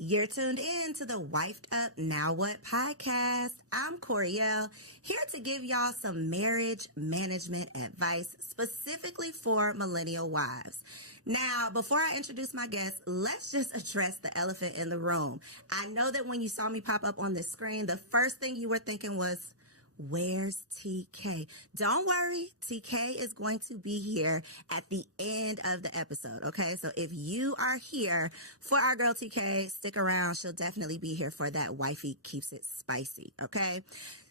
You're tuned in to the Wifed Up Now What podcast. I'm Coriel, here to give y'all some marriage management advice specifically for millennial wives. Now, before I introduce my guest, let's just address the elephant in the room. I know that when you saw me pop up on the screen, the first thing you were thinking was, where's TK? Don't worry, TK is going to be here at the end of the episode, okay? So if you are here for our girl TK, stick around. She'll definitely be here for that wifey keeps it spicy, okay?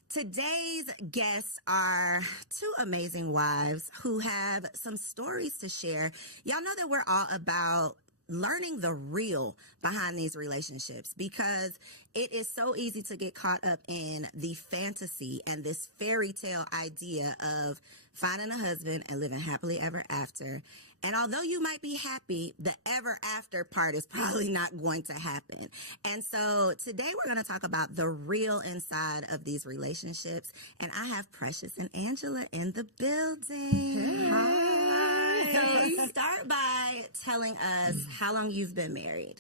Today's guests are two amazing wives who have some stories to share. Y'all know that we're all about learning the real behind these relationships because it is so easy to get caught up in the fantasy and this fairy tale idea of finding a husband and living happily ever after. And although you might be happy, the ever after part is probably not going to happen. And so today we're going to talk about the real inside of these relationships. And I have Precious and Angela in the building. Hey. Hi. So start by telling us how long you've been married.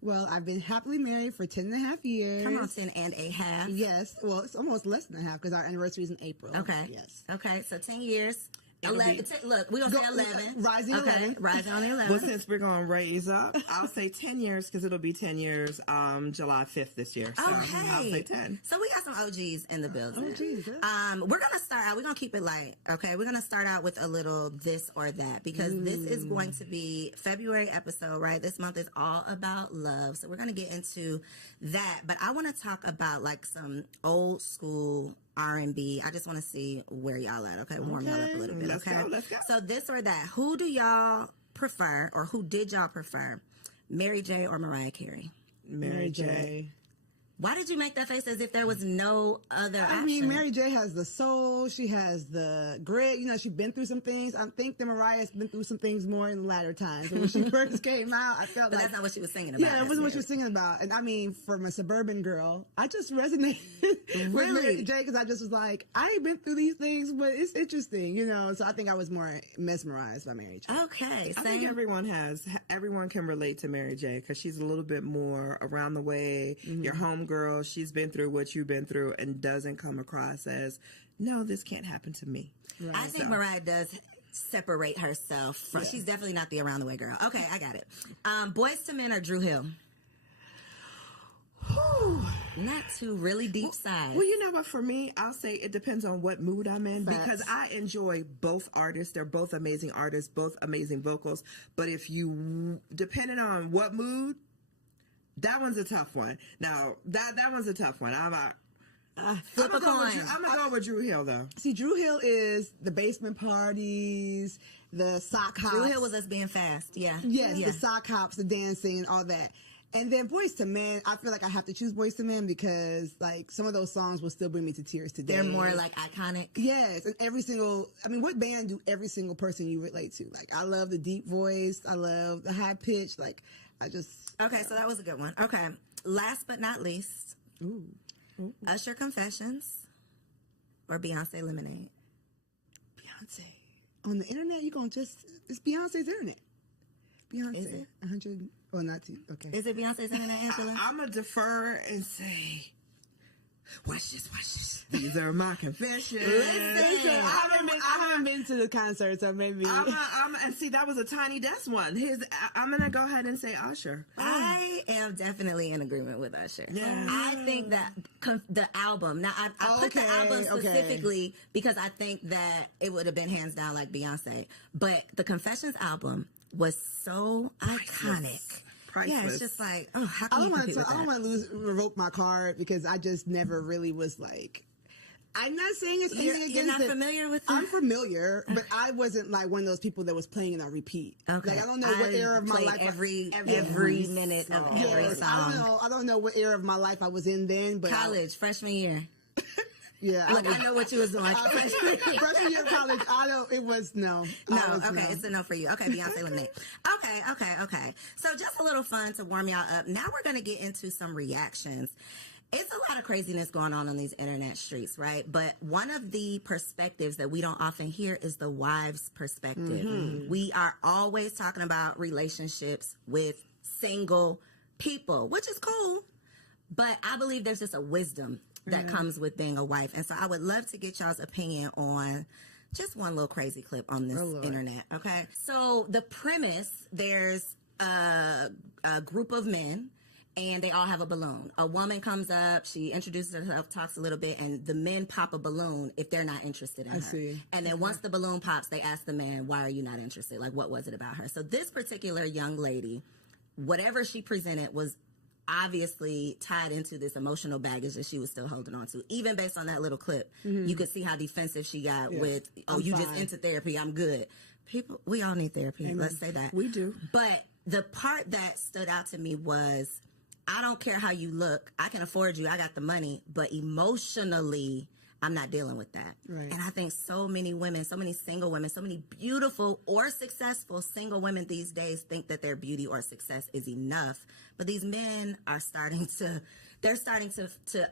Well, I've been happily married for 10 and a half years. Come on, 10 and a half. Yes. Well, it's almost less than a half because our anniversary is in April. Okay. Yes. Okay, so 10 years. 11. Look, we're going to say 11. Rising okay. 11. Rising on the 11. Well, since we're going to raise up, I'll say 10 years because it'll be 10 years July 5th this year. So okay. I'll say 10. So we got some OGs in the building. OGs, We're going to start out. We're going to keep it light, okay? We're going to start out with a little this or that because this is going to be February episode, right? This month is all about love. So we're going to get into that. But I want to talk about like some old school R&B. I just want to see where y'all at, okay? Warm y'all up a little bit, okay? Let's go. So this or that, who do y'all prefer or who did y'all prefer, Mary J or Mariah Carey? Mary J. Why did you make that face as if there was no other option? I mean, Mary J has the soul. She has the grit. You know, she's been through some things. I think that Mariah's been through some things more in the latter times. And when she first came out, I felt but like... that's not what she was singing about. Yeah, it wasn't what she was singing about. And I mean, from a suburban girl, I just resonated with Mary J because I just was like, I ain't been through these things, but it's interesting, you know? So I think I was more mesmerized by Mary J. Okay. I think everyone can relate to Mary J because she's a little bit more around the way. Your homegirl, she's been through what you've been through and doesn't come across as, no, this can't happen to me. Right. I think Mariah does separate herself from, she's definitely not the around the way girl. Okay, I got it. Boys to Men or Drew Hill? Not two really deep sides. Well, you know what? For me, I'll say it depends on what mood I'm in because I enjoy both artists. They're both amazing artists, both amazing vocals. But if you, depending on what mood, that one's a tough one. Now, that one's a tough one. Flip a coin. I'm going to go with Drew Hill, though. See, Drew Hill is the basement parties, the sock hops. Drew Hill was us being fast, yeah. Yes, the sock hops, the dancing, and all that. And then Boys to Men, I feel like I have to choose Boys to Men because, like, some of those songs will still bring me to tears today. They're more, like, iconic. Yes, and what band do every single person you relate to? Like, I love the deep voice. I love the high pitch. Like, Okay, so that was a good one. Okay, last but not least, Usher Confessions or Beyonce Lemonade? Beyonce. On the internet, it's Beyonce's internet. Beyonce. Is it? 100, not two, okay. Is it Beyonce's internet, Angela? I'm going to defer and say, watch this. These are my confessions. Listen, I haven't been to the concert, so maybe. And see, that was a Tiny Desk one. I'm going to go ahead and say Usher. I am definitely in agreement with Usher. Yeah. I think that the album, now I put the album specifically because I think that it would have been hands down like Beyonce, but the Confessions album was so iconic. Priceless. Yeah, it's just like, how can you compete with that? I don't want to revoke my card because I just never really was like, I'm not saying it's anything against it. You're not familiar with it? I'm familiar, but I wasn't like one of those people that was playing and on repeat. Okay. Like, I don't know what era of my life. Every minute of every song. I don't know what era of my life I was in then. But college, freshman year. Yeah. I know what you was doing. Freshman year of college, no. Okay, it's a no for you. Okay, Beyonce Lemonade. Okay. So just a little fun to warm y'all up. Now we're going to get into some reactions. It's a lot of craziness going on these internet streets, right? But one of the perspectives that we don't often hear is the wives' perspective. We are always talking about relationships with single people, which is cool. But I believe there's just a wisdom that comes with being a wife. And so I would love to get y'all's opinion on just one little crazy clip on this internet. Okay. So the premise, there's a group of men and they all have a balloon. A woman comes up, she introduces herself, talks a little bit, and the men pop a balloon if they're not interested in her. See. And then once the balloon pops, they ask the man, why are you not interested? Like, what was it about her? So this particular young lady, whatever she presented was obviously tied into this emotional baggage that she was still holding on to. Even based on that little clip, you could see how defensive she got with, you just into therapy, I'm good. People, we all need therapy. Amen. Let's say that. We do. But the part that stood out to me was, I don't care how you look. I can afford you. I got the money. But emotionally, I'm not dealing with that. Right. And I think so many women, so many single women, so many beautiful or successful single women these days think that their beauty or success is enough. But these men are starting to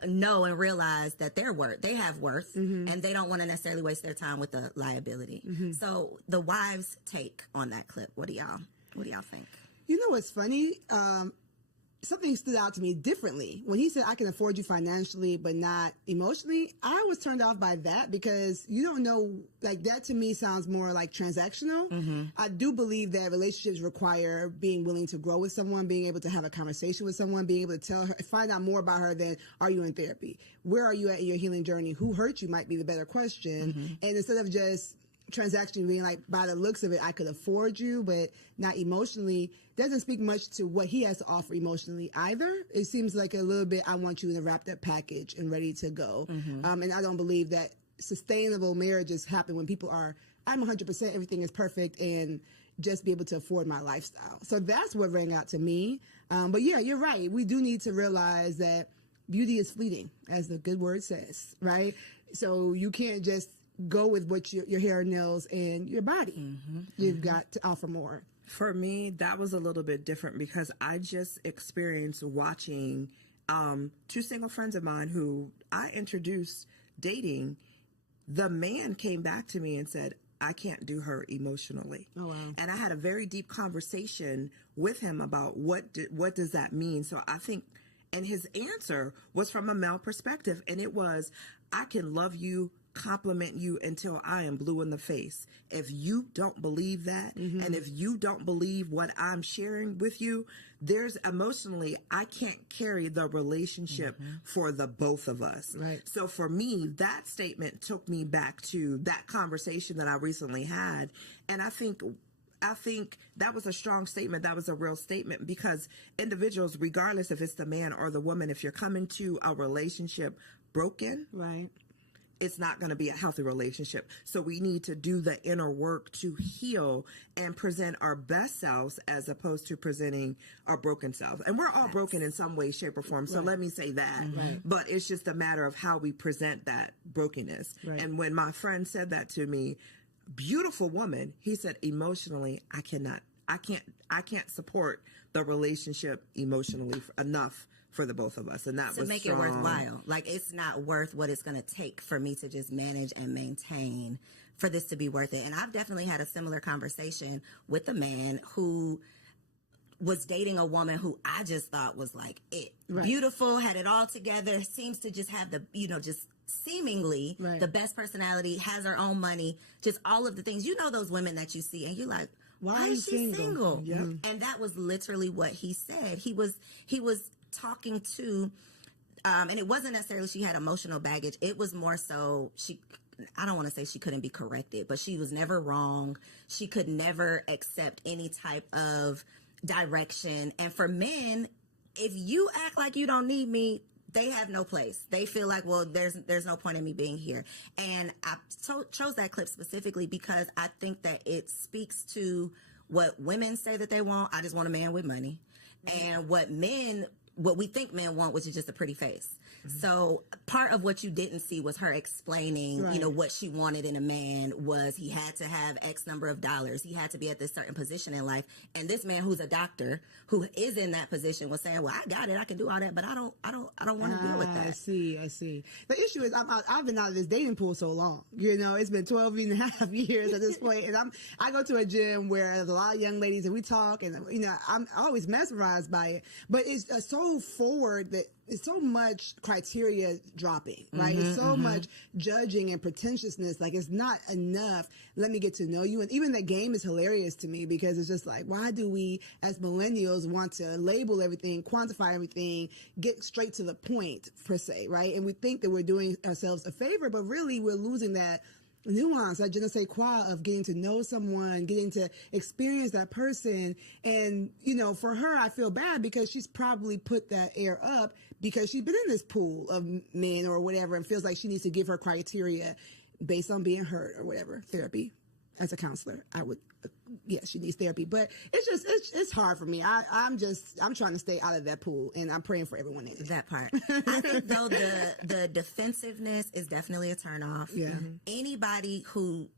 know and realize that they have worth, and they don't want to necessarily waste their time with the liability. So the wives' take on that clip, what do y'all think? You know what's funny? Something stood out to me differently. When he said, I can afford you financially, but not emotionally, I was turned off by that because you don't know, like that to me sounds more like transactional. I do believe that relationships require being willing to grow with someone, being able to have a conversation with someone, being able to tell her, find out more about her than, are you in therapy? Where are you at in your healing journey? Who hurt you might be the better question. And instead of just transaction being like, by the looks of it, I could afford you, but not emotionally, doesn't speak much to what he has to offer emotionally either. It seems like a little bit, I want you in a wrapped up package and ready to go. And I don't believe that sustainable marriages happen when people are, I'm 100%, everything is perfect, and just be able to afford my lifestyle. So that's what rang out to me. But yeah, you're right. We do need to realize that beauty is fleeting, as the good word says, right? So you can't just go with what your hair, nails, and your body. You've got to offer more. For me, that was a little bit different because I just experienced watching two single friends of mine who I introduced dating. The man came back to me and said, I can't do her emotionally. Oh, wow. And I had a very deep conversation with him about what does that mean? So I think, and his answer was from a male perspective, and it was, I can love you, compliment you until I am blue in the face. If you don't believe that, and if you don't believe what I'm sharing with you, there's emotionally, I can't carry the relationship for the both of us. Right. So for me, that statement took me back to that conversation that I recently had. And I think that was a strong statement. That was a real statement, because individuals, regardless if it's the man or the woman, if you're coming to a relationship broken, Right. it's not going to be a healthy relationship. So we need to do the inner work to heal and present our best selves as opposed to presenting our broken selves. And we're all broken in some way, shape, or form. So let me say that. But it's just a matter of how we present that brokenness. Right. And when my friend said that to me, beautiful woman, he said, emotionally, I can't support the relationship emotionally enough for the both of us. And that to was make strong. it worthwhile. Like, it's not worth what it's going to take for me to just manage and maintain for this to be worth it. And I've definitely had a similar conversation with a man who was dating a woman who I just thought was like it. Right. Beautiful, had it all together, seems to just have the, just seemingly the best personality, has her own money, just all of the things. You know those women that you see and you're like, why is she single? Yep. And that was literally what he said. He was talking to, and it wasn't necessarily she had emotional baggage. It was more so I don't want to say she couldn't be corrected, but she was never wrong. She could never accept any type of direction. And for men, if you act like you don't need me, they have no place. They feel like, well, there's no point in me being here. And I chose that clip specifically because I think that it speaks to what women say that they want. I just want a man with money. And what we think men want, which is just a pretty face. So part of what you didn't see was her explaining, what she wanted in a man was he had to have X number of dollars. He had to be at this certain position in life. And this man who's a doctor who is in that position was saying, well, I got it. I can do all that, but I don't want to deal with that. I see. The issue is I've been out of this dating pool so long. It's been 12 and a half years at this point. And I go to a gym where there's a lot of young ladies and we talk and, I'm always mesmerized by it. But it's so forward that it's so much criteria dropping, right? It's so much judging and pretentiousness. Like, it's not enough. Let me get to know you. And even the game is hilarious to me because it's just like, why do we as millennials want to label everything, quantify everything, get straight to the point, per se, right? And we think that we're doing ourselves a favor, but really we're losing that nuance, that je ne sais quoi of getting to know someone, getting to experience that person. And, for her, I feel bad because she's probably put that air up because she's been in this pool of men or whatever and feels like she needs to give her criteria based on being hurt or whatever. Therapy. As a counselor, I would, she needs therapy. But it's hard for me. I'm trying to stay out of that pool, and I'm praying for everyone in it. That part. I think, though, the defensiveness is definitely a turnoff. Yeah. Anybody who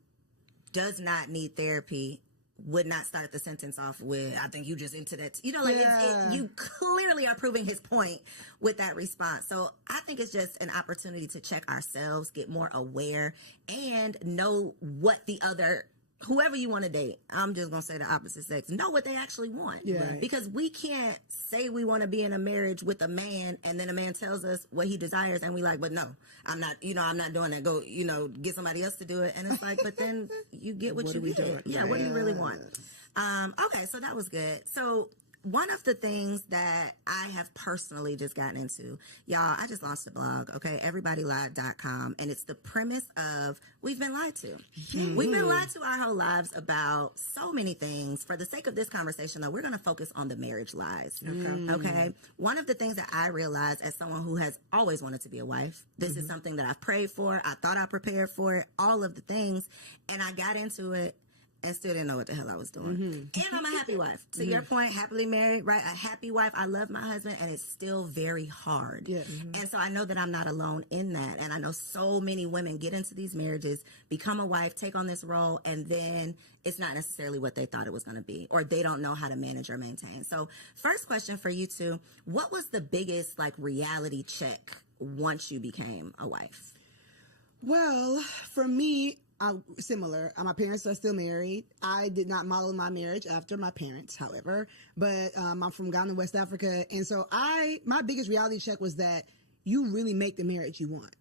does not need therapy would not start the sentence off with, I think you just into that. You clearly are proving his point with that response. So I think it's just an opportunity to check ourselves, get more aware, and know what the other, whoever you want to date, I'm just going to say the opposite sex, know what they actually want. Yeah. Because we can't say we want to be in a marriage with a man and then a man tells us what he desires and we like, but no, I'm not doing that. Go, get somebody else to do it. And it's like, but then you get what you get. Yeah, what do you really want? Okay, so that was good. So one of the things that I have personally just gotten into, y'all, I just launched a blog, okay, everybodylied.com, and it's the premise of we've been lied to. We've been lied to our whole lives about so many things. For the sake of this conversation, though, we're going to focus on the marriage lies, okay? One of the things that I realized as someone who has always wanted to be a wife, this is something that I've prayed for, I thought I prepared for it, all of the things, and I got into it and still didn't know what the hell I was doing. And I'm a happy wife. To your point, happily married, right? A happy wife. I love my husband, and it's still very hard. Yeah. And so I know that I'm not alone in that. And I know so many women get into these marriages, become a wife, take on this role, and then it's not necessarily what they thought it was going to be, or they don't know how to manage or maintain. So first question for you two, what was the biggest reality check once you became a wife? Well, for me, similar. My parents are still married. I did not model my marriage after my parents, however, but I'm from Ghana, West Africa. And so my biggest reality check was that you really make the marriage you want.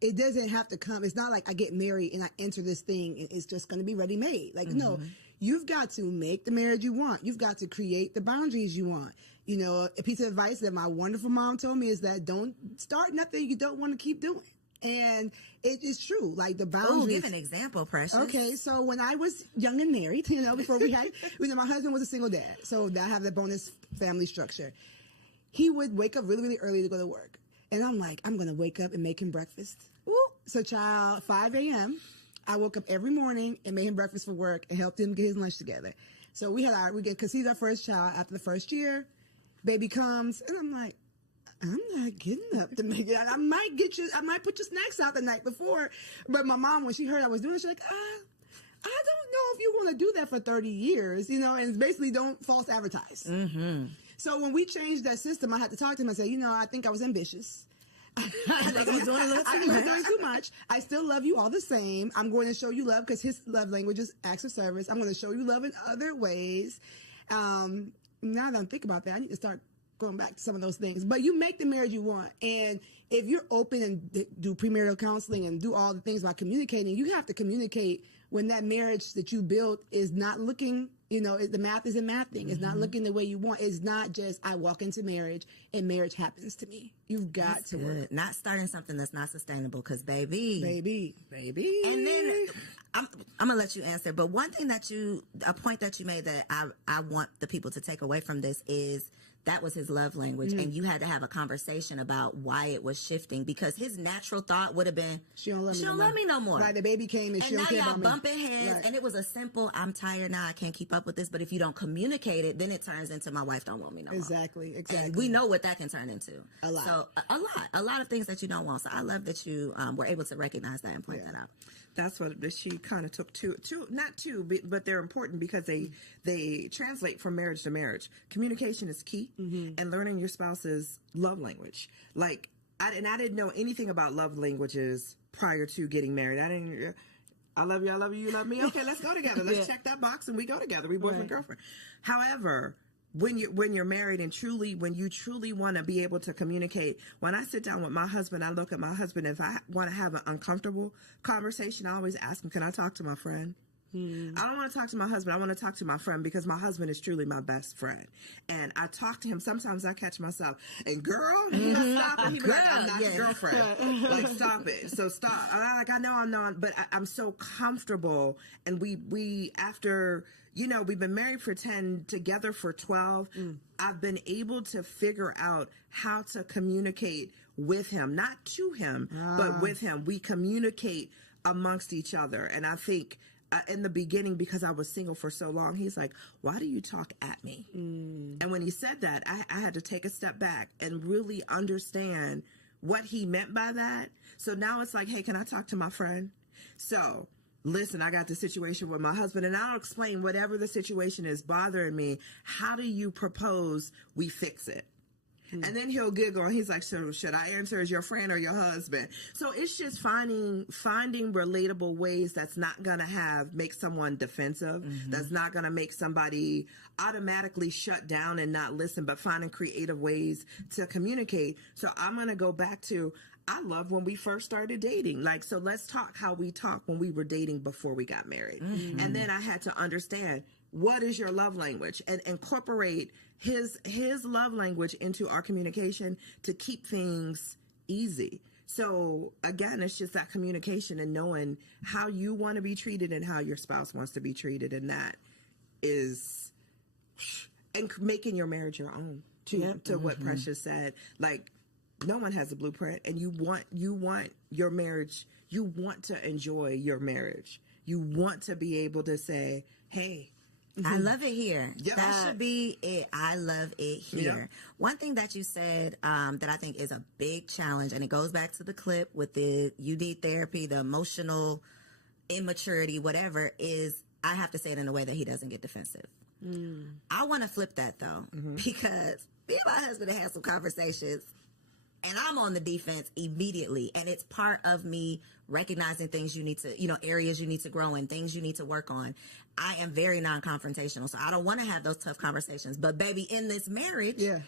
It doesn't have to come. It's not like I get married and I enter this thing and it's just going to be ready made. No, you've got to make the marriage you want. You've got to create the boundaries you want. A piece of advice that my wonderful mom told me is that don't start nothing you don't want to keep doing. And it is true, the boundaries. Oh, give an example, Precious. Okay, so when I was young and married, before we had, my husband was a single dad, so I have the bonus family structure. He would wake up really, really early to go to work. And I'm like, I'm going to wake up and make him breakfast. Woo. So 5 a.m., I woke up every morning and made him breakfast for work and helped him get his lunch together. So we conceived our first child after the first year. Baby comes, and I'm like, I'm not getting up to make it. I might put your snacks out the night before. But my mom, when she heard I was doing it, she's like, I don't know if you want to do that for 30 years, and it's basically don't false advertise. So when we changed that system, I had to talk to him and say, I think I was ambitious. I was doing too much. I still love you all the same. I'm going to show you love because his love language is acts of service. I'm going to show you love in other ways. Now that I'm thinking about that, I need to start going back to some of those things. But you make the marriage you want. And if you're open and do premarital counseling and do all the things about communicating, you have to communicate when that marriage that you built is not looking, the math isn't mathing. It's not looking the way you want. It's not just I walk into marriage and marriage happens to me. You've got to work. Not starting something that's not sustainable because baby. And then I'm going to let you answer. But one thing a point that you made that I want the people to take away from this is that was his love language, and you had to have a conversation about why it was shifting, because his natural thought would have been, she don't love me no more. Right, the baby came and she don't care about me. And now y'all bumping heads, right. And it was a simple, I'm tired now, I can't keep up with this. But if you don't communicate it, then it turns into, my wife don't want me no more. Exactly. And we know what that can turn into. A lot. So a lot of things that you don't want. So I love that you were able to recognize that and point that out. That's what she kind of took not two, but they're important because they translate from marriage to marriage. Communication is key, and learning your spouse's love language. Like, I didn't know anything about love languages prior to getting married. I love you, I love you, you love me. Okay, let's go together. Let's check that box and we go together. We boyfriend, girlfriend. However, when you're married and when you truly want to be able to communicate, when I sit down with my husband, I look at my husband. If I want to have an uncomfortable conversation, I always ask him, can I talk to my friend? I don't want to talk to my husband. I want to talk to my friend, because my husband is truly my best friend. And I talk to him. Sometimes I catch myself, and girl, stop it. He be like, I'm not your girlfriend. Like, stop it. So stop. I know I'm not, but I'm so comfortable. And we after, we've been married for 10, together for 12. I've been able to figure out how to communicate with him, not to him, but with him. We communicate amongst each other. And I think, in the beginning, because I was single for so long, he's like, why do you talk at me? And when he said that, I had to take a step back and really understand what he meant by that. So now it's like, hey, can I talk to my friend? So listen, I got the situation with my husband, and I'll explain whatever the situation is bothering me. How do you propose we fix it? And then he'll giggle, and he's like, so should I answer as your friend or your husband? So it's just finding relatable ways that's not going to make someone defensive, that's not going to make somebody automatically shut down and not listen, but finding creative ways to communicate. So I'm going to go back to, I love when we first started dating. Like, so let's talk how we talked when we were dating before we got married. And then I had to understand, what is your love language, and incorporate his love language into our communication to keep things easy. So again, it's just that communication and knowing how you want to be treated and how your spouse wants to be treated. And that is, and making your marriage your own to what Precious said. Like, no one has a blueprint, and you want your marriage. You want to enjoy your marriage. You want to be able to say, hey, I love it here. Yep. That should be it. I love it here. Yep. One thing that you said that I think is a big challenge, and it goes back to the clip with the you need therapy, the emotional immaturity, whatever, is I have to say it in a way that he doesn't get defensive. I want to flip that, though, because me and my husband have had some conversations, and I'm on the defense immediately. And it's part of me recognizing things you need to, areas you need to grow in, things you need to work on. I am very non-confrontational, so I don't want to have those tough conversations. But baby, in this marriage, it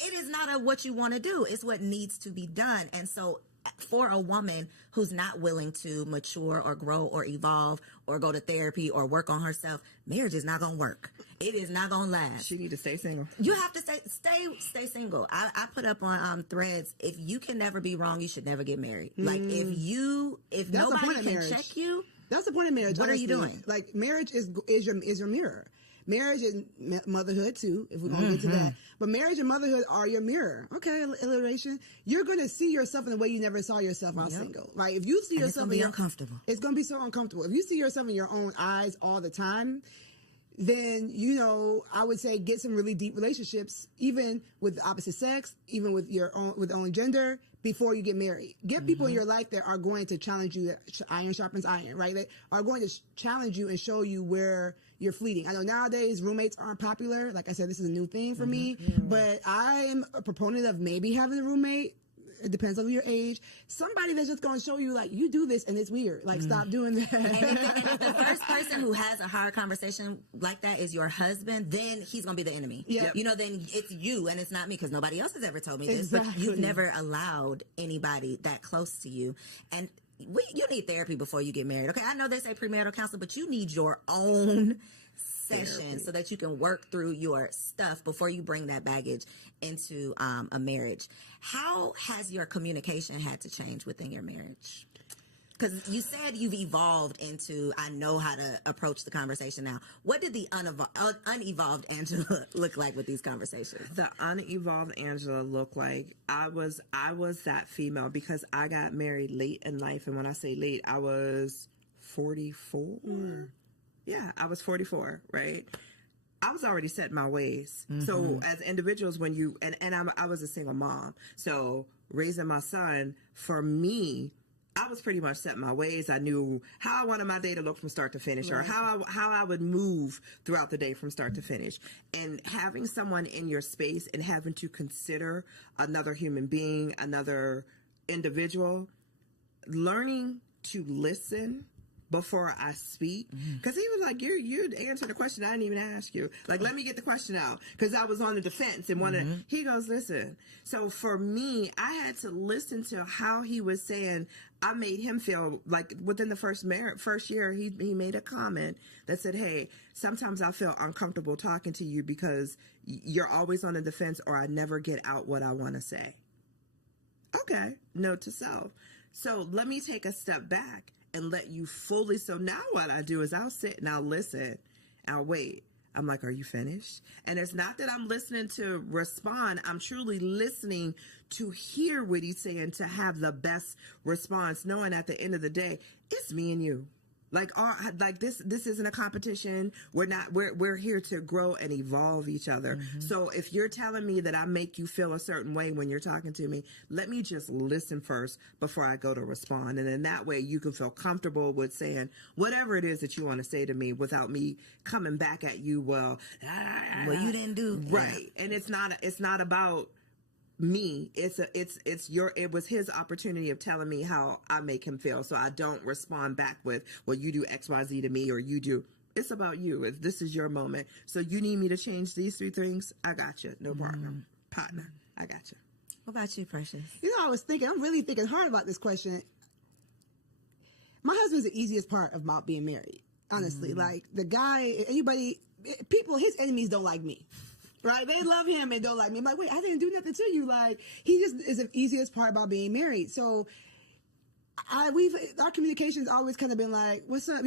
is not what you want to do. It's what needs to be done. And so for a woman who's not willing to mature or grow or evolve or go to therapy or work on herself, marriage is not going to work. It is not going to last. She need to stay single. You have to stay single. I put up on threads, if you can never be wrong, you should never get married. Like, if nobody can check you, that's the point of marriage. What honestly. Are you doing? Like, marriage is your mirror. Marriage and motherhood too, if we're going to get to that. But marriage and motherhood are your mirror. Okay, alliteration. You're going to see yourself in the way you never saw yourself while single. Like, if you see yourself, it's going to be uncomfortable. It's going to be so uncomfortable. If you see yourself in your own eyes all the time, then, I would say get some really deep relationships, even with the opposite sex, even with your own gender, before you get married. Get people in your life that are going to challenge you. Iron sharpens iron, right? They are going to challenge you and show you where you're fleeting. I know nowadays roommates aren't popular. Like I said, this is a new thing for me, but I am a proponent of maybe having a roommate. It depends on your age. Somebody that's just going to show you, like, you do this and it's weird. Like, stop doing that. And if the first person who has a hard conversation like that is your husband, then he's going to be the enemy. Yep. Then it's you and it's not me, because nobody else has ever told me this. But you've never allowed anybody that close to you. And you need therapy before you get married. Okay, I know they say premarital counseling, but you need your own session so that you can work through your stuff before you bring that baggage into a marriage. How has your communication had to change within your marriage? Because you said you've evolved into, I know how to approach the conversation now. What did the unevolved Angela look like with these conversations? The unevolved Angela looked like I was that female because I got married late in life. And when I say late, I was 44. Yeah, I was 44, right? I was already set in my ways. So as individuals, when you, I was a single mom. So raising my son, for me, I was pretty much set in my ways. I knew how I wanted my day to look from start to finish, or how I would move throughout the day from start to finish. And having someone in your space and having to consider another human being, another individual, learning to listen before I speak, because he was like, you answered the question I didn't even ask you. Like, let me get the question out, because I was on the defense and wanted. He goes, listen. So for me, I had to listen to how he was saying. I made him feel like within the first year, he made a comment that said, hey, sometimes I feel uncomfortable talking to you because you're always on the defense, or I never get out what I want to say. Okay, note to self. So let me take a step back and let you fully. So now what I do is I'll sit and I'll listen. I'll wait. I'm like, are you finished? And it's not that I'm listening to respond. I'm truly listening to hear what he's saying, to have the best response, knowing at the end of the day, it's me and you. Like this isn't a competition. We're here to grow and evolve each other. So if you're telling me that I make you feel a certain way when you're talking to me, let me just listen first before I go to respond. And then that way you can feel comfortable with saying whatever it is that you want to say to me without me coming back at you. Well, you didn't do right. And it's not about me. It was his opportunity of telling me how I make him feel. So I don't respond back with, well, you do XYZ to me, or you do. It's about you. This is your moment. So you need me to change these 3 things? I got you. No problem. Partner, I got you. What about you, Precious? I'm really thinking hard about this question. My husband's the easiest part about being married. Honestly, like the guy, his enemies don't like me. Right? They love him and don't like me. I'm like, wait, I didn't do nothing to you. Like, he just is the easiest part about being married. So our communication's always kind of been like, what's up?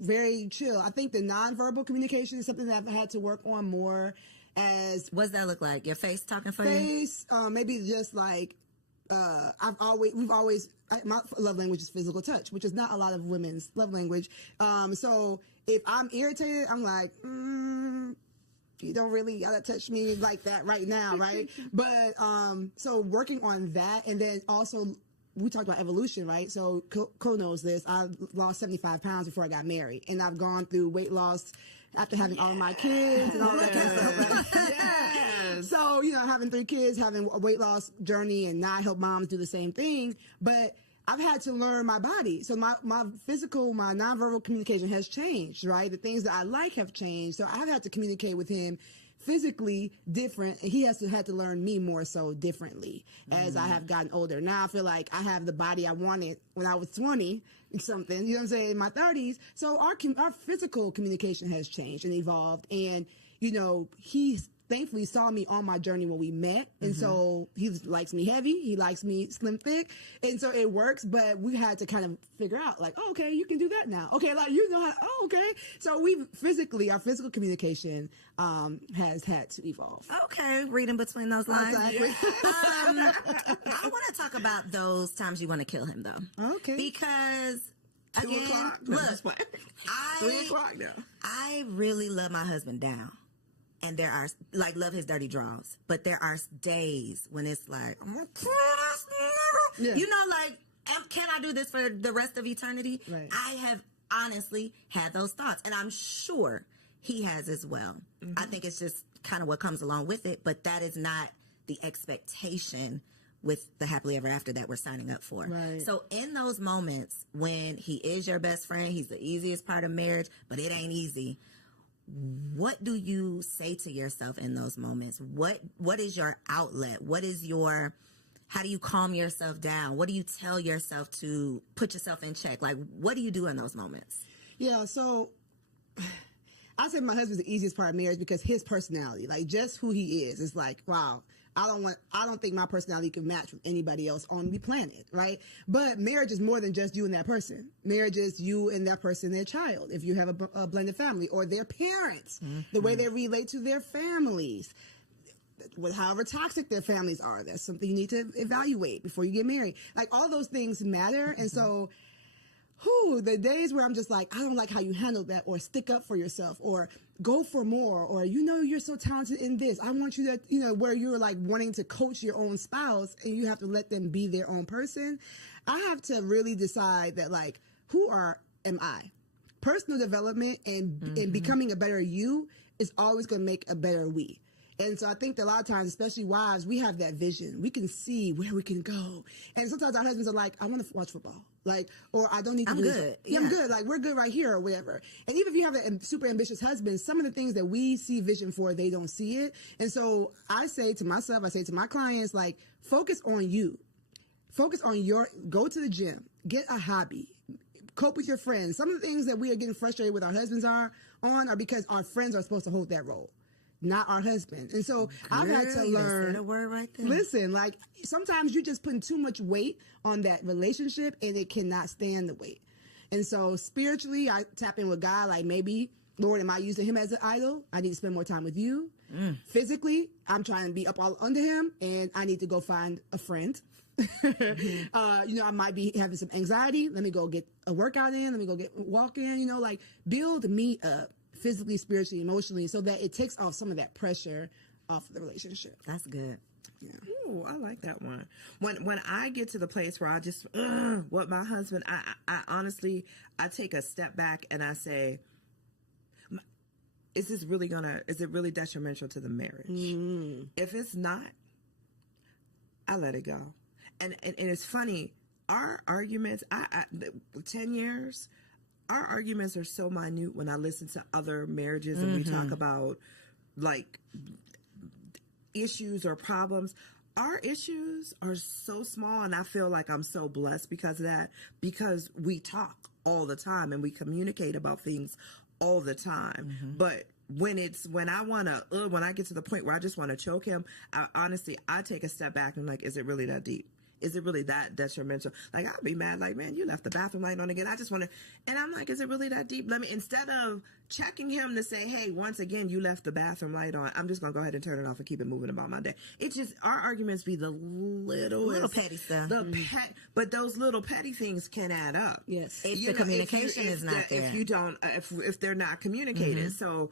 Very chill. I think the nonverbal communication is something that I've had to work on more. What's that look like? Your face talking for you? Maybe just like, my love language is physical touch, which is not a lot of women's love language. So if I'm irritated, I'm like, you don't really gotta touch me like that right now, right? But so working on that, and then also we talked about evolution, right? So Co knows this. I lost 75 pounds before I got married, and I've gone through weight loss after having all of my kids and all that kind of stuff. Right? Yes. So having 3 kids, having a weight loss journey, and now I help moms do the same thing, but I've had to learn my body. So my nonverbal communication has changed, right? The things that I like have changed. So I've had to communicate with him physically different, and he had to learn me more so differently as I have gotten older. Now I feel like I have the body I wanted when I was 20 something, you know what I'm saying, in my 30s. So our physical communication has changed and evolved, and he's thankfully saw me on my journey when we met. And so he likes me heavy. He likes me slim thick. And so it works, but we had to kind of figure out like, oh, okay, you can do that now. Okay. Like, okay. So our physical communication, has had to evolve. Okay. Reading between those lines. Exactly. I want to talk about those times you want to kill him though. Okay. Because 2 o'clock. Look, 3 o'clock now. I really love my husband down. And there are, love his dirty draws. But there are days when it's like, I'm going to kill this nigga. Yeah. Can I do this for the rest of eternity? Right. I have honestly had those thoughts. And I'm sure he has as well. I think it's just kind of what comes along with it. But that is not the expectation with the happily ever after that we're signing up for. Right. So in those moments when he is your best friend, he's the easiest part of marriage, but it ain't easy. What do you say to yourself in those moments? What is your outlet? How do you calm yourself down? What do you tell yourself to put yourself in check? Like, what do you do in those moments? Yeah, so I said my husband's the easiest part of marriage because his personality, like just who he is like, wow, I don't think my personality can match with anybody else on the planet, right? But marriage is more than just you and that person. Marriage is you and that person, their child, if you have a blended family, or their parents, the way they relate to their families. With however toxic their families are, that's something you need to evaluate before you get married. Like, all those things matter. And so, the days where I'm just like, I don't like how you handle that, or stick up for yourself, or go for more, or, you're so talented in this, I want you to, where you're like wanting to coach your own spouse and you have to let them be their own person. I have to really decide that, like, am I? Personal development and becoming a better you is always going to make a better we. And so I think that a lot of times, especially wives, we have that vision. We can see where we can go. And sometimes our husbands are like, I want to watch football. Like, or I don't need to I'm do good. this. Yeah, I'm good. Like, we're good right here, or whatever. And even if you have a super ambitious husband, some of the things that we see vision for, they don't see it. And so I say to myself, I say to my clients, like, focus on you. Focus on go to the gym, get a hobby, cope with your friends. Some of the things that we are getting frustrated with our husbands are because our friends are supposed to hold that role, not our husband. And so I've had to learn. A word right there. Listen, like, sometimes you're just putting too much weight on that relationship and it cannot stand the weight. And so spiritually, I tap in with God, like, maybe, Lord, am I using him as an idol? I need to spend more time with you. Physically, I'm trying to be up all under him, and I need to go find a friend. I might be having some anxiety. Let me go get a workout in. Let me go get a walk in, like, build me up physically, spiritually, emotionally, so that it takes off some of that pressure off the relationship. That's good. Yeah. Ooh, I like that one. When I get to the place where I just, with my husband, I honestly, I take a step back and I say, is it really detrimental to the marriage? If it's not, I let it go. And it's funny, our arguments, 10 years, our arguments are so minute when I listen to other marriages and we talk about, like, issues or problems. Our issues are so small, and I feel like I'm so blessed because of that, because we talk all the time and we communicate about things all the time. But when I get to the point where I just want to choke him, I take a step back and, like, is it really that deep? Is it really that detrimental? Like, I'd be mad, like, man, you left the bathroom light on again. I just want to, and I'm like, is it really that deep? Instead of checking him to say, hey, once again, you left the bathroom light on, I'm just going to go ahead and turn it off and keep it moving about my day. It's just, our arguments be the little petty stuff. But those little petty things can add up. Yes. If the communication is not there. If you don't, if they're not communicated. So,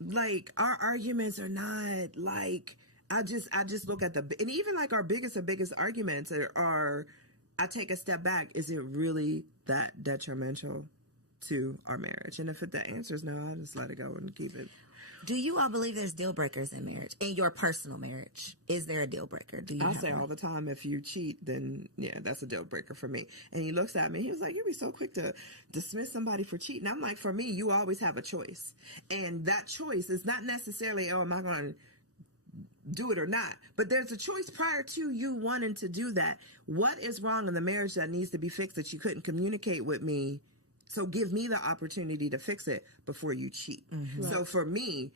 like, our arguments are not, like, I just look at and even, like, our biggest arguments are, I take a step back. Is it really that detrimental to our marriage? And if the answer is no, I just let it go and keep it. Do you all believe there's deal breakers in marriage? In your personal marriage, is there a deal breaker? I say all the time, if you cheat, then yeah, that's a deal breaker for me. And he looks at me, he was like, you'd be so quick to dismiss somebody for cheating. I'm like, for me, you always have a choice. And that choice is not necessarily, am I going to do it or not? But there's a choice prior to you wanting to do that. What is wrong in the marriage that needs to be fixed that you couldn't communicate with me? So give me the opportunity to fix it before you cheat. So for me,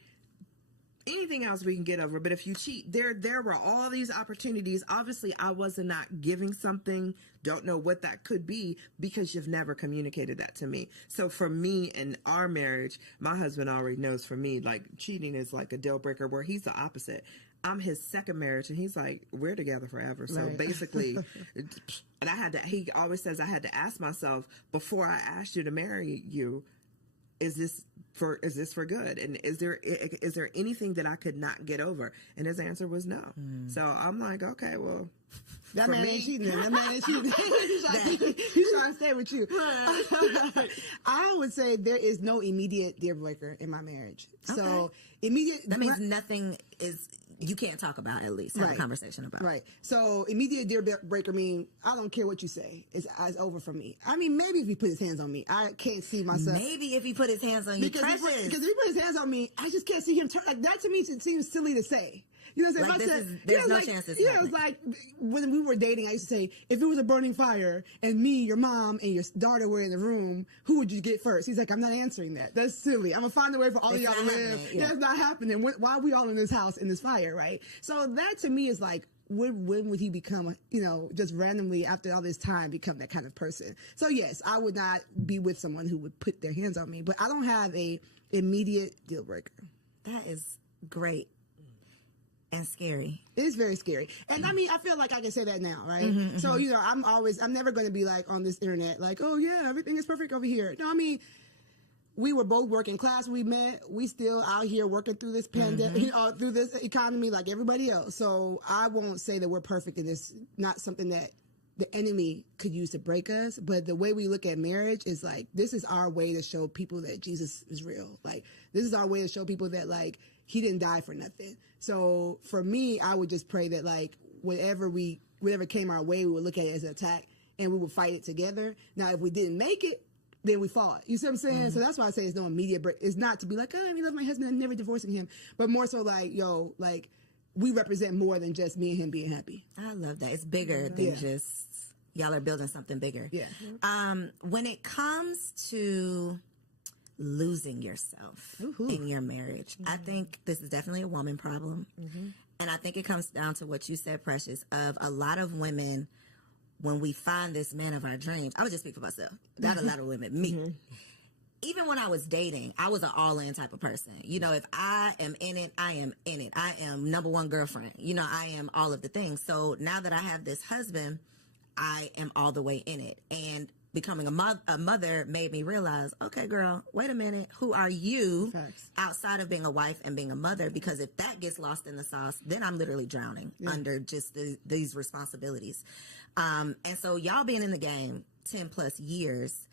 anything else we can get over. But if you cheat, there were all these opportunities. Obviously, I was not giving something. Don't know what that could be because you've never communicated that to me. So for me in our marriage, my husband already knows, for me, like, cheating is like a deal breaker, where he's the opposite. I'm his second marriage, and he's like, we're together forever. So basically, and he always says, I had to ask myself, before I asked you to marry you, is this for good? And is there anything that I could not get over? And his answer was no. So I'm like, okay, well, that man ain't cheating. That man ain't cheating. He's trying to stay with you. I would say there is no immediate deal breaker in my marriage. Okay. So that means nothing is, you can't talk about, at least have a conversation about. Right. So immediate deal breaker mean, I don't care what you say. It's over for me. I mean, maybe if he put his hands on me, I can't see myself. Maybe if he put his hands on you, because if he put his hands on me, I just can't see him turn. Like, that to me seems silly to say. You know what I'm Like, saying? there's no chance this it's like when we were dating, I used to say, if it was a burning fire and me, your mom, and your daughter were in the room, who would you get first? He's like, I'm not answering that. That's silly. I'm going to find a way for all of y'all to live. Yeah, it's not happening. Why are we all in this house in this fire, right? So that to me is like, when would he become, just randomly after all this time become that kind of person? So yes, I would not be with someone who would put their hands on me, but I don't have a immediate deal breaker. That is great and scary. It is very scary. And I mean, I feel like I can say that now, right? So, I'm never going to be like on this internet, like, oh yeah, everything is perfect over here. No, I mean, we were both working class. We met. We still out here working through this pandemic, through this economy like everybody else. So I won't say that we're perfect and it's not something that the enemy could use to break us. But the way we look at marriage is like, this is our way to show people that Jesus is real. Like, this is our way to show people that, like, he didn't die for nothing. So for me, I would just pray that, like, whatever came our way, we would look at it as an attack and we would fight it together. Now, if we didn't make it, then we fought. You see what I'm saying? So that's why I say it's no immediate break. It's not to be like, oh, I love my husband and never divorcing him, but more so like, we represent more than just me and him being happy. I love that. It's bigger than just y'all are building something bigger. Yeah. When it comes to losing yourself in your marriage, I think this is definitely a woman problem. And I think it comes down to what you said, Precious, of a lot of women, when we find this man of our dreams, I would just speak for myself, not a lot of women, me. Even when I was dating, I was an all-in type of person. If I am in it, I am in it. I am number one girlfriend. I am all of the things. So now that I have this husband, I am all the way in it. And becoming a mother made me realize, okay, girl, wait a minute. Who are you outside of being a wife and being a mother? Because if that gets lost in the sauce, then I'm literally drowning under just these responsibilities. And so y'all being in the game 10 plus years,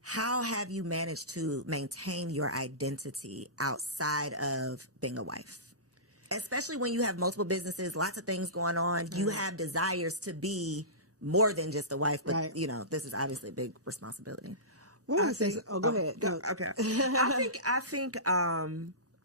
how have you managed to maintain your identity outside of being a wife? Especially when you have multiple businesses, lots of things going on. You have desires to be more than just a wife, but this is obviously a big responsibility. Go ahead. Go. Okay. I think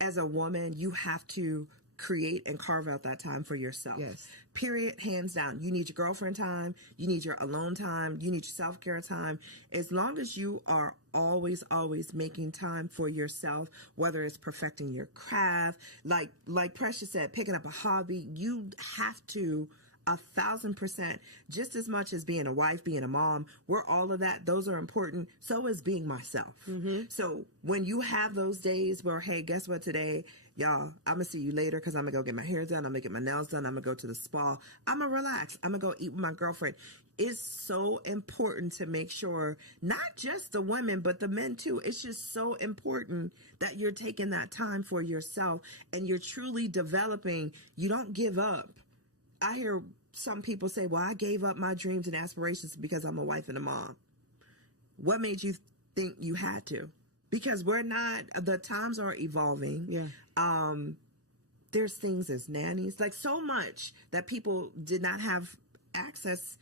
as a woman, you have to create and carve out that time for yourself. Yes. Period. Hands down. You need your girlfriend time. You need your alone time. You need your self-care time. As long as you are always making time for yourself, whether it's perfecting your craft, like Precious said, picking up a hobby, you have to 1,000%, just as much as being a wife, being a mom, we're all of that. Those are important. So is being myself. So when you have those days where, hey, guess what today? Y'all, I'm going to see you later because I'm going to go get my hair done. I'm going to get my nails done. I'm going to go to the spa. I'm going to relax. I'm going to go eat with my girlfriend. It's so important to make sure, not just the women, but the men too. It's just so important that you're taking that time for yourself and you're truly developing. You don't give up. I hear some people say, well, I gave up my dreams and aspirations because I'm a wife and a mom. What made you think you had to? Because the times are evolving. Yeah. There's things as nannies, like so much that people did not have access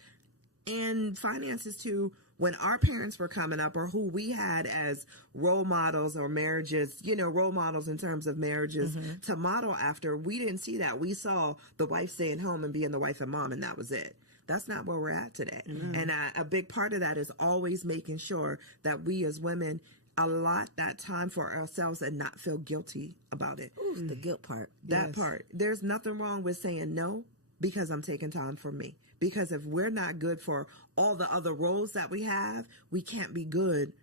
and finances to when our parents were coming up, or who we had as role models or marriages, role models in terms of marriages to model after. We didn't see that. We saw the wife staying home and being the wife and mom, and that was it. That's not where we're at today. And a big part of that is always making sure that we as women allot that time for ourselves and not feel guilty about it. Ooh, the guilt part. That part. There's nothing wrong with saying no because I'm taking time for me. Because if we're not good for all the other roles that we have, we can't be good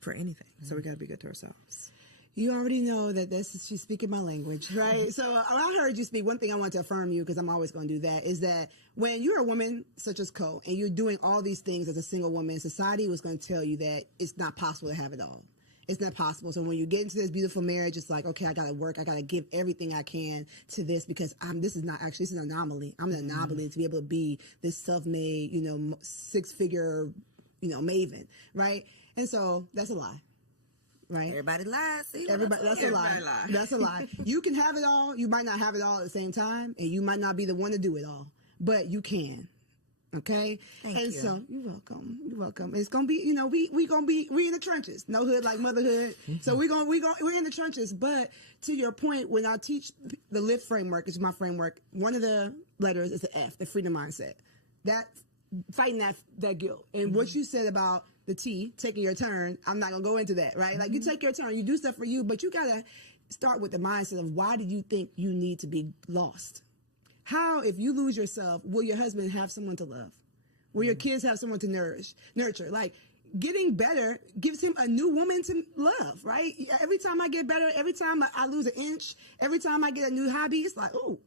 for anything. So we got to be good to ourselves. You already know that she's speaking my language, right? So I heard you speak. One thing I want to affirm you, because I'm always going to do that, is that when you're a woman such as Co, and you're doing all these things as a single woman, society was going to tell you that it's not possible to have it all. It's not possible. So when you get into this beautiful marriage, it's like, okay, I got to work. I got to give everything I can to this because this is an anomaly. I'm an anomaly to be able to be this self-made, 6-figure, maven, right? And so that's a lie. Right? Everybody lies. That's a lie. That's a lie. You can have it all. You might not have it all at the same time, and you might not be the one to do it all, but you can. Okay. Thank you. So you're welcome. You're welcome. It's gonna be, we in the trenches. No hood like motherhood. So we're in the trenches. But to your point, when I teach the LIFT framework, it's my framework. One of the letters is the F, the freedom mindset. That fighting that guilt. And what you said about the T, taking your turn, I'm not gonna go into that, right? Like you take your turn, you do stuff for you, but you gotta start with the mindset of why do you think you need to be lost? How, if you lose yourself, will your husband have someone to love? Will your kids have someone to nurture? Like, getting better gives him a new woman to love, right? Every time I get better, every time I lose an inch, every time I get a new hobby, it's like, okay.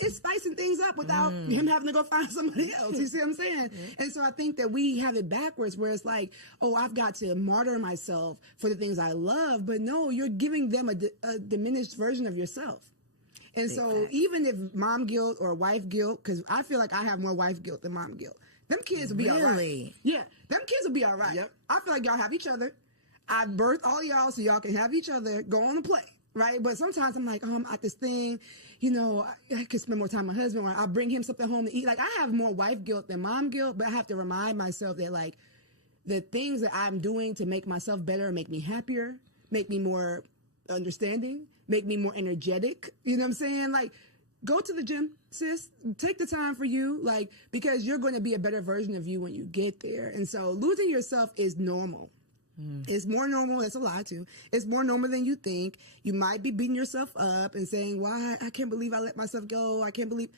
It's spicing things up without him having to go find somebody else. You see what I'm saying? And so I think that we have it backwards where it's like, oh, I've got to martyr myself for the things I love. But no, you're giving them a diminished version of yourself. And so even if mom guilt or wife guilt, because I feel like I have more wife guilt than mom guilt, them kids will be all right. Yeah, them kids will be all right. Yep. I feel like y'all have each other. I birthed all y'all so y'all can have each other, go on and play, right? But sometimes I'm like, oh, I'm at this thing, I could spend more time with my husband, or I'll bring him something home to eat. Like, I have more wife guilt than mom guilt, but I have to remind myself that, like, the things that I'm doing to make myself better, make me happier, make me more understanding, make me more energetic. You know what I'm saying? Like, go to the gym, sis. Take the time for you, like, because you're going to be a better version of you when you get there. And so losing yourself is normal. It's more normal. That's a lie, too. It's more normal than you think. You might be beating yourself up and saying, why? I can't believe I let myself go. I can't believe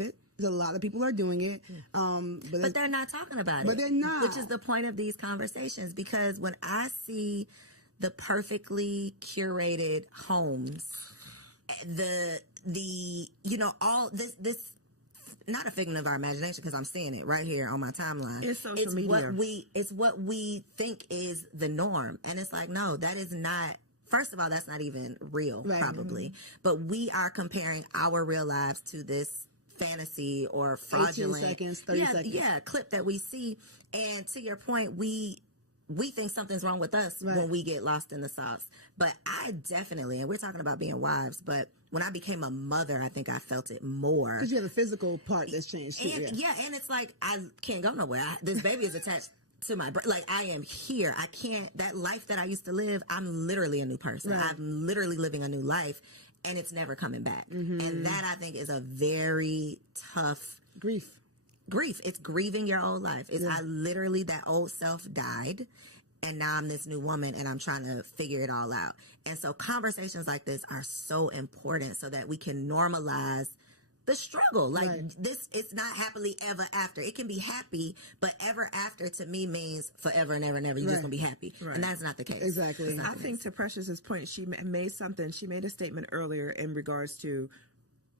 it. A lot of people are doing it. But they're not talking about it. But they're not. Which is the point of these conversations. Because when I see the perfectly curated homes, all this not a figment of our imagination, because I'm seeing it right here on my timeline. It's social media. It's what we think is the norm, and it's like, no, that is not. First of all, that's not even real, right, probably. But we are comparing our real lives to this fantasy or fraudulent 18 seconds, 30 seconds. Clip that we see. And to your point, we think something's wrong with us when we get lost in the sauce. But I definitely, and we're talking about being wives, but when I became a mother, I think I felt it more. Because you have a physical part that's changed too. And, and it's like, I can't go nowhere. This baby is attached to my brain. Like, I am here. I can't, that life that I used to live, I'm literally a new person. Right. I'm literally living a new life, and it's never coming back. And that, I think, is a very tough grief. It's grieving your old life. It's I literally, that old self died, and now I'm this new woman, and I'm trying to figure it all out. And so conversations like this are so important so that we can normalize the struggle. Like, this, it's not happily ever after. It can be happy, but ever after to me means forever and ever and ever. You're just gonna be happy, and that's not the case. Exactly. I think to Precious's point, she made a statement earlier in regards to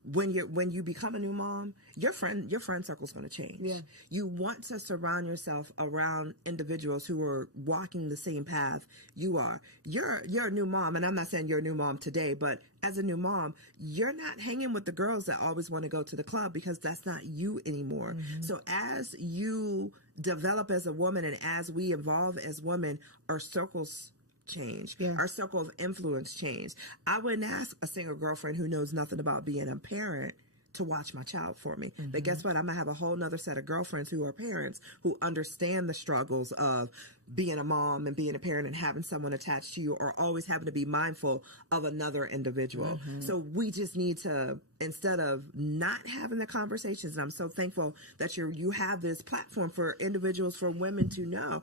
when you become a new mom, your friend circle's going to change. Yeah. You want to surround yourself around individuals who are walking the same path you are. You're a new mom, and I'm not saying you're a new mom today, but as a new mom, you're not hanging with the girls that always want to go to the club, because that's not you anymore. So as you develop as a woman and as we evolve as women, our circles change. Our circle of influence change. I wouldn't ask a single girlfriend who knows nothing about being a parent to watch my child for me. But guess what? I'm gonna have a whole nother set of girlfriends who are parents, who understand the struggles of being a mom and being a parent and having someone attached to you, or always having to be mindful of another individual. So we just need to, instead of not having the conversations, and I'm so thankful that you have this platform for individuals, for women to know,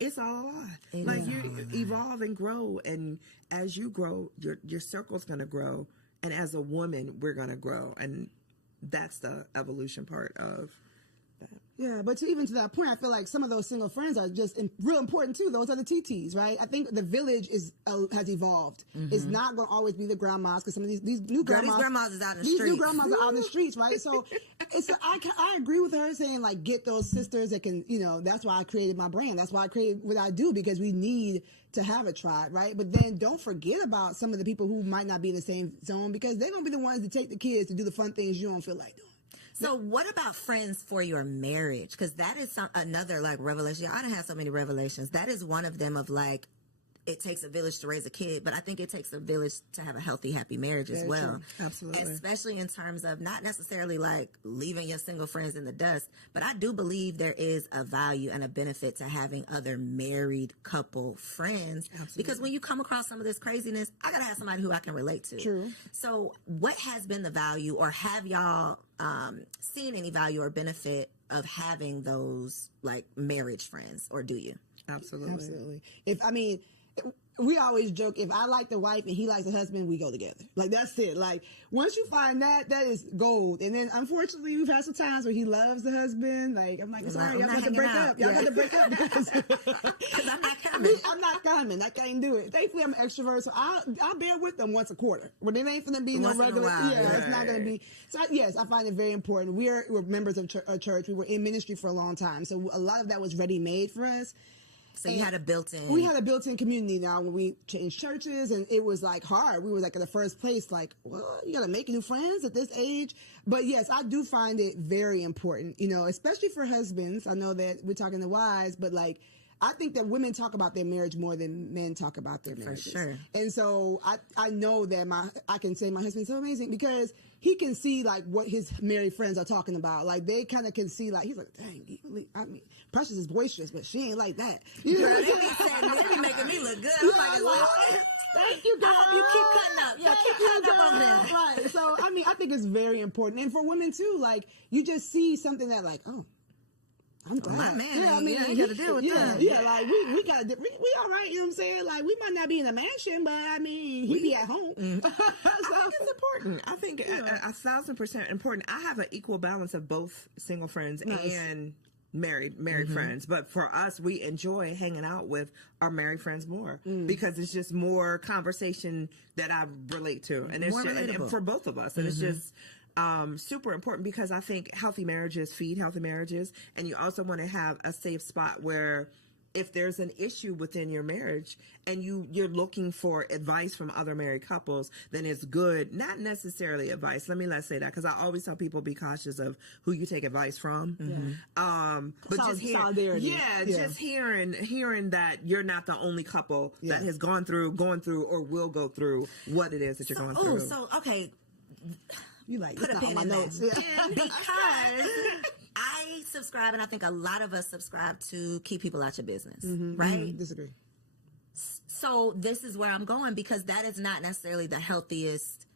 it's all a lie. Like, you evolve and grow, and as you grow, your circle's going to grow, and as a woman, we're going to grow, and that's the evolution part of that. Yeah, but even to that point, I feel like some of those single friends are just real important too. Those are the TTs, right? I think the village has evolved. It's not going to always be the grandmas, because some of these new grandmas, these grandmas is out in the streets. These new grandmas are out in the streets, right? So I agree with her saying, like, get those sisters that can, that's why I created my brand. That's why I created what I do, because we need to have a tribe, right? But then don't forget about some of the people who might not be in the same zone, because they're going to be the ones to take the kids to do the fun things you don't feel like doing. So what about friends for your marriage? Because that is another, like, revelation. I done had so many revelations. That is one of them, of, like, it takes a village to raise a kid, but I think it takes a village to have a healthy, happy marriage as well. True. Absolutely. Especially in terms of not necessarily like leaving your single friends in the dust, but I do believe there is a value and a benefit to having other married couple friends. Absolutely. Because when you come across some of this craziness, I gotta have somebody who I can relate to. True. So what has been the value, or have y'all seen any value or benefit of having those like marriage friends, or do you? Absolutely. We always joke, if I like the wife and he likes the husband, we go together. Like, that's it. Like, once you find that is gold. And then, unfortunately, we've had some times where he loves the husband. Like, I'm like, sorry, y'all got to break up. Y'all got to break up because I'm not coming. I'm not coming. I can't do it. Thankfully, I'm an extrovert, so I'll bear with them once a quarter. But it ain't going to be no regular. It's not going to be. So, yes, I find it very important. We're members of a church. We were in ministry for a long time. So, a lot of that was ready-made for us. So you had a built-in. We had a built-in community now when we changed churches, and it was like hard. We were like in the first place, like, well, you got to make new friends at this age. But yes, I do find it very important, especially for husbands. I know that we're talking to wives, but like, I think that women talk about their marriage more than men talk about their marriages. For sure. And so I know that I can say my husband's so amazing because he can see like what his married friends are talking about. Like they kind of can see like, he's like, dang, Precious is boisterous, but she ain't like that. They be making me look good. I'm like, thank you, girl. You keep cutting up. Yeah, keep cutting up over there. Right. So, I think it's very important. And for women too, like you just see something that like, oh, I'm glad. My man, you got to deal with that. Yeah, like we got to, we all right, you know what I'm saying? Like we might not be in a mansion, but he be at home. So, I think it's important. I think 1,000% important. I have an equal balance of both single friends and married friends, but for us, we enjoy hanging out with our married friends more because it's just more conversation that I relate to, and it's just, and for both of us, and it's just super important because I think healthy marriages feed healthy marriages, and you also want to have a safe spot where if there's an issue within your marriage and you're looking for advice from other married couples, then it's good, not necessarily advice. Let's say that, because I always tell people be cautious of who you take advice from. But just hearing that you're not the only couple that has gone through or will go through what it is that you're going through. Oh, so okay. You like put a pin my in notes. Because I subscribe, and I think a lot of us subscribe to keep people out your business, right? Disagree. So this is where I'm going, because that is not necessarily the healthiest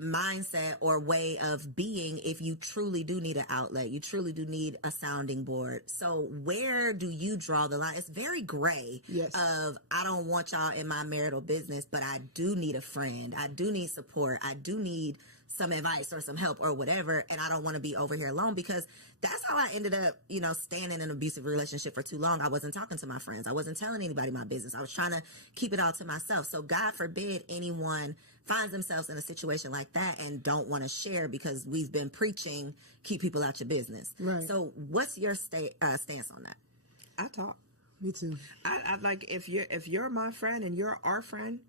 mindset or way of being if you truly do need an outlet. You truly do need a sounding board. So where do you draw the line? It's very gray of, I don't want y'all in my marital business, but I do need a friend. I do need support. I do need some advice or some help or whatever, and I don't want to be over here alone, because that's how I ended up, staying in an abusive relationship for too long. I wasn't talking to my friends. I wasn't telling anybody my business. I was trying to keep it all to myself. So God forbid anyone finds themselves in a situation like that and don't want to share, because we've been preaching, keep people out your business. Right. So what's your stance on that? I talk. Me too. I like, if you're my friend and you're our friend,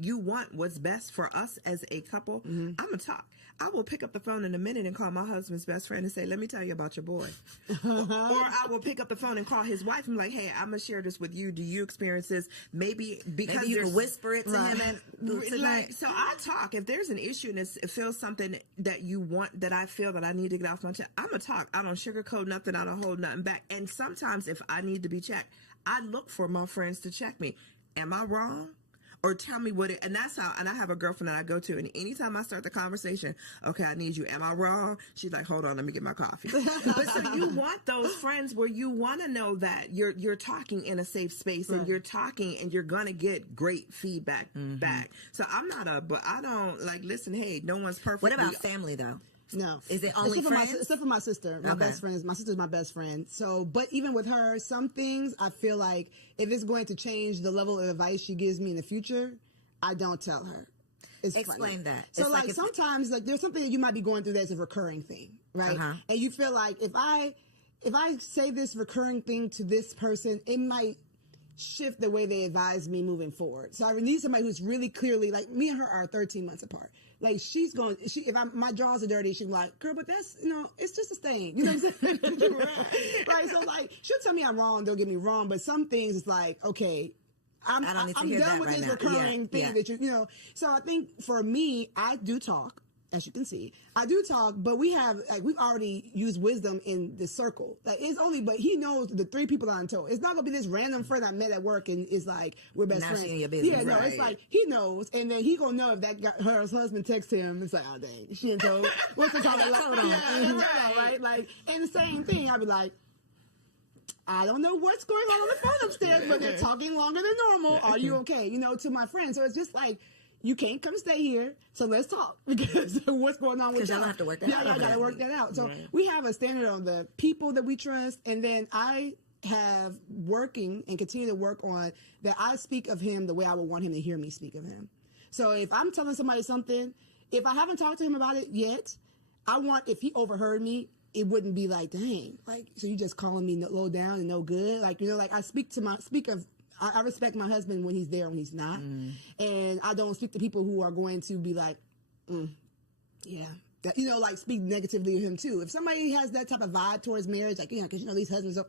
you want what's best for us as a couple, I'm going to talk. I will pick up the phone in a minute and call my husband's best friend and say, let me tell you about your boy. Or I will pick up the phone and call his wife and be like, hey, I'm going to share this with you. Do you experience this? Maybe you can whisper it to him. So I talk. If there's an issue and it feels something that you want, that I feel that I need to get off my chest, I'm going to talk. I don't sugarcoat nothing. I don't hold nothing back. And sometimes if I need to be checked, I look for my friends to check me. Am I wrong? Or tell me what and that's how, and I have a girlfriend that I go to, and anytime I start the conversation, okay, I need you. Am I wrong? She's like, hold on, let me get my coffee. But so you want those friends where you want to know that you're talking in a safe space, and you're talking and you're going to get great feedback back. So but I don't listen, hey, no one's perfect. What about family though? No. Is it only friends? Except for my sister. My best friend my sister's my best friend. So, but even with her, some things I feel like if it's going to change the level of advice she gives me in the future, I don't tell her. Explain that. So like sometimes there's something that you might be going through that's a recurring thing, right? And you feel like if I say this recurring thing to this person, it might shift the way they advise me moving forward. So I need somebody who's really clearly, like, me and her are 13 months apart. Like, if my drawers are dirty, she's like, girl, but that's, it's just a stain. You know what I'm saying? Right? So, like, she'll tell me I'm wrong, don't get me wrong, but some things it's like, okay, I'm I don't need to I'm hear done that with right this now. recurring thing that you know. So I think for me, I do talk. As you can see, I do talk, but we've already used wisdom in the circle. Like it's only, but he knows the 3 people I'm told. It's not gonna be this random friend I met at work and is like we're best Now friends. she in your business, Yeah, no, it's like he knows, and then he gonna know if that her husband texts him. It's like, oh dang, she didn't told. What's the talk? Right? Like, and the same thing. I'd be like, I don't know what's going on the phone upstairs, but they're talking longer than normal. Are you okay? You know, to my friend. So it's just like, you can't come stay here, so let's talk because what's going on with y'all y'all. have to work that out. Yeah, gotta work that out. So we have a standard on the people that we trust, and then I have working and continue to work on that. I speak of him the way I would want him to hear me speak of him. So if I'm telling somebody something, if I haven't talked to him about it yet, I want, if he overheard me, it wouldn't be like, dang, like, so you just calling me low down and no good. Like, you know, like I I respect my husband when he's there, when he's not. And I don't speak to people who are going to be like, yeah. That, you know, like speak negatively of him too. If somebody has that type of vibe towards marriage, like, you know, because, you know, these husbands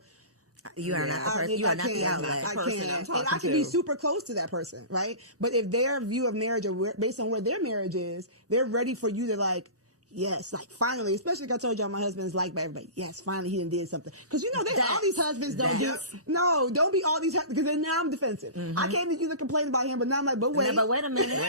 you are not the person. You are not the outlet. I can't. And I can be super close to that person, right? But if their view of marriage or based on where their marriage is, they're ready for you to like, yes, like finally, especially like I told y'all, my husband's liked by everybody. Yes, finally he done did something. Because you know, all these husbands don't do. No, don't be all these husbands. Because then now I'm defensive. I came to you to complain about him, but now I'm like, but wait. No, but wait a minute.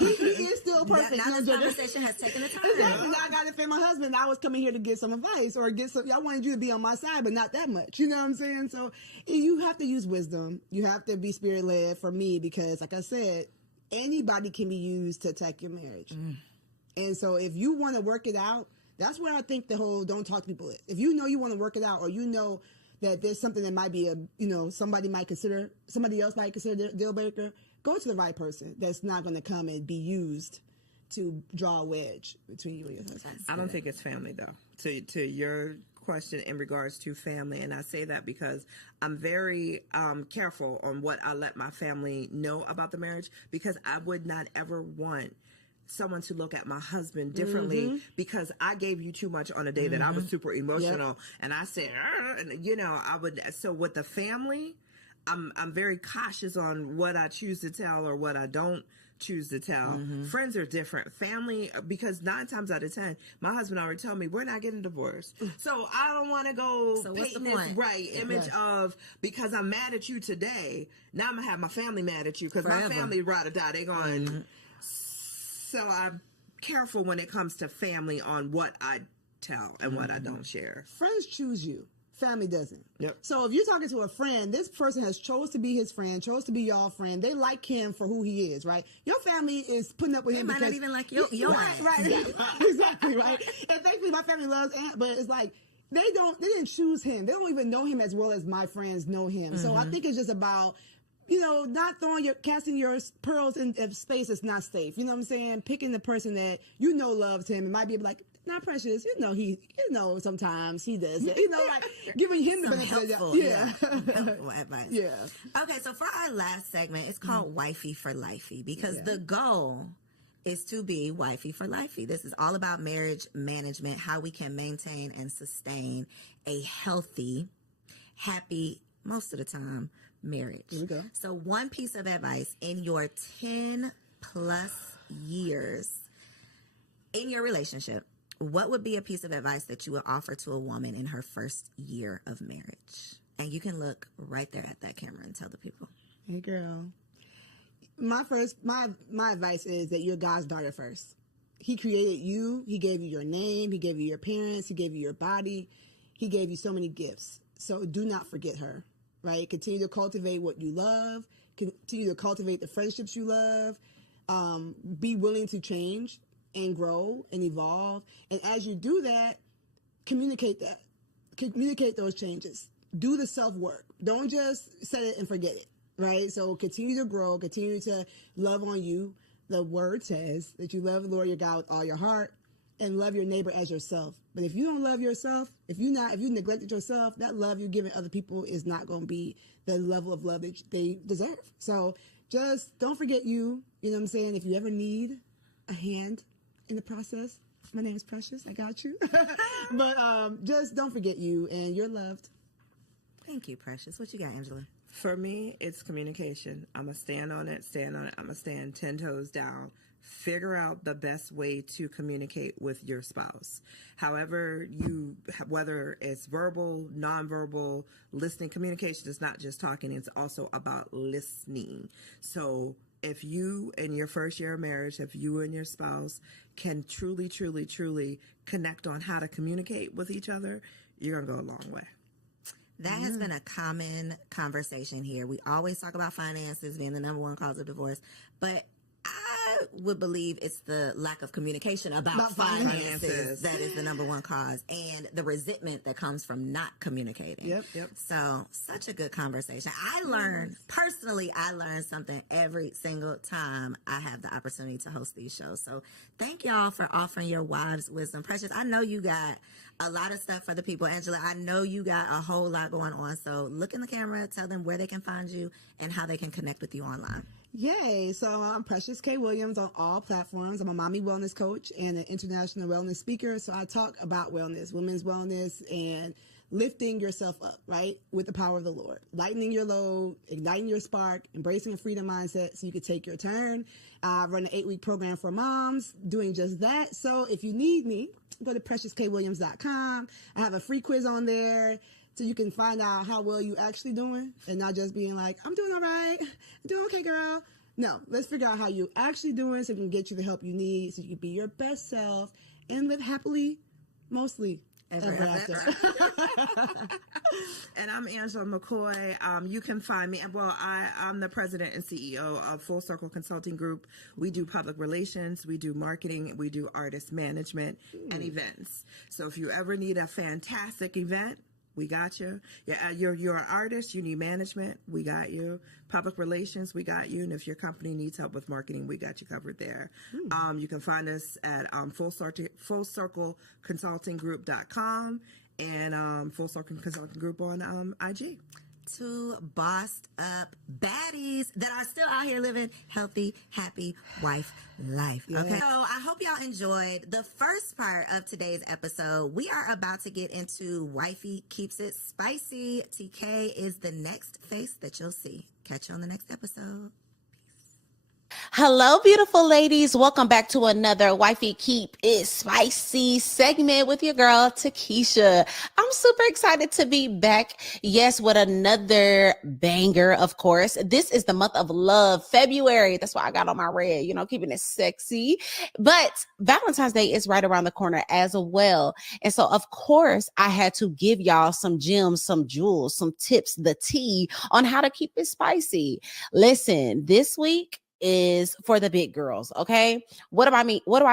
he is still perfect. Now this conversation has taken the time. Exactly. Now I got to defend my husband. I was coming here to get some advice or get some. I wanted you to be on my side, but not that much. You know what I'm saying? So you have to use wisdom. You have to be spirit led for me because, like I said, anybody can be used to attack your marriage. And so if you want to work it out, that's where I think the whole don't talk to people is. If you know you want to work it out or you know that there's something that might be somebody else might consider a deal breaker, go to the right person that's not going to come and be used to draw a wedge between you and your husband. I don't think it's family though. To your question in regards to family, and I say that because I'm very careful on what I let my family know about the marriage because I would not ever want someone to look at my husband differently because I gave you too much on a day that I was super emotional and I said, and you know, I would. So with the family, I'm very cautious on what I choose to tell or what I don't choose to tell. Friends are different. Family, because 9 times out of 10, my husband already told me we're not getting divorced. So I don't want to go paint this image of because I'm mad at you today. Now I'm gonna have my family mad at you because my family ride or die. They going. So I'm careful when it comes to family on what I tell and what I don't share. Friends choose you. Family doesn't. Yep. So if you're talking to a friend, this person has chose to be his friend, chose to be your friend. They like him for who he is, right? Your family is putting up with him because... They might not even like your right, exactly, right? And thankfully my family loves Ant, but it's like, they didn't choose him. They don't even know him as well as my friends know him. So I think it's just about, you know, not casting your pearls in a space that's not safe. You know what I'm saying? Picking the person that you know loves him and might be like, not Precious. You know, sometimes he does it. You know, like giving him the benefit. Helpful advice. Yeah. Okay, so for our last segment, it's called Wifey for Lifey because the goal is to be wifey for lifey. This is all about marriage management, how we can maintain and sustain a healthy, happy, most of the time, marriage. Here we go. So one piece of advice in your 10 plus years in your relationship, what would be a piece of advice that you would offer to a woman in her first year of marriage? And you can look right there at that camera and tell the people. Hey girl. My advice is that you're God's daughter first. He created you. He gave you your name. He gave you your parents. He gave you your body. He gave you so many gifts. So do not forget her, right? Continue to cultivate what you love. Continue to cultivate the friendships you love. Be willing to change and grow and evolve. And as you do that, communicate that. Communicate those changes. Do the self-work. Don't just set it and forget it. Right? So continue to grow, continue to love on you. The word says that you love the Lord your God with all your heart and love your neighbor as yourself. But if you don't love yourself, if you neglected yourself, that love you're giving other people is not going to be the level of love that they deserve. So just don't forget you. You know what I'm saying? If you ever need a hand in the process, my name is Precious. I got you. But just don't forget you and you're loved. Thank you, Precious. What you got, Angela? For me, it's communication. I'm going to stand on it. I'm going to stand 10 toes down. Figure out the best way to communicate with your spouse. However, whether it's verbal, nonverbal, listening, communication is not just talking, it's also about listening. So if you, in your first year of marriage, if you and your spouse can truly, truly, truly connect on how to communicate with each other, you're going to go a long way. That has been a common conversation here. We always talk about finances being the number one cause of divorce, but I would believe it's the lack of communication about finances that is the number one cause, and the resentment that comes from not communicating. Yep. So, such a good conversation. I learn something every single time I have the opportunity to host these shows. So, thank y'all for offering your wives' wisdom. Precious, I know you got a lot of stuff for the people. Angela, I know you got a whole lot going on. So, look in the camera, tell them where they can find you and how they can connect with you online. Yay. So I'm Precious K. Williams on all platforms. I'm a mommy wellness coach and an international wellness speaker. So I talk about wellness, women's wellness, and lifting yourself up, right, with the power of the Lord, lightening your load, igniting your spark, embracing a freedom mindset so you can take your turn. I run an 8-week program for moms doing just that. So if you need me, go to preciouskwilliams.com. I have a free quiz on there, so you can find out how well you actually doing and not just being like, I'm doing all right. I'm doing okay, girl. No, let's figure out how you actually doing so we can get you the help you need so you can be your best self and live happily, mostly ever after. And I'm Angela McCoy. You can find me. Well, I'm the president and CEO of Full Circle Consulting Group. We do public relations, we do marketing, we do artist management and events. So if you ever need a fantastic event, we got you. Yeah, you're an artist, you need management, we got you. Public relations, we got you. And if your company needs help with marketing, we got you covered there. You can find us at fullcircleconsultinggroup.com and Full Circle Consulting Group on IG. Two bossed up baddies that are still out here living healthy, happy wife life. Okay. So I hope y'all enjoyed the first part of today's episode. We are about to get into Wifey Keeps It Spicy. TK is the next face that you'll see. Catch you on the next episode. Hello, beautiful ladies. Welcome back to another Wifey Keep It Spicy segment with your girl, Takesha. I'm super excited to be back. Yes, with another banger, of course. This is the month of love, February. That's why I got on my red, keeping it sexy. But Valentine's Day is right around the corner as well. And so, of course, I had to give y'all some gems, some jewels, some tips, the tea on how to keep it spicy. Listen, this week is for the big girls. Okay. What do I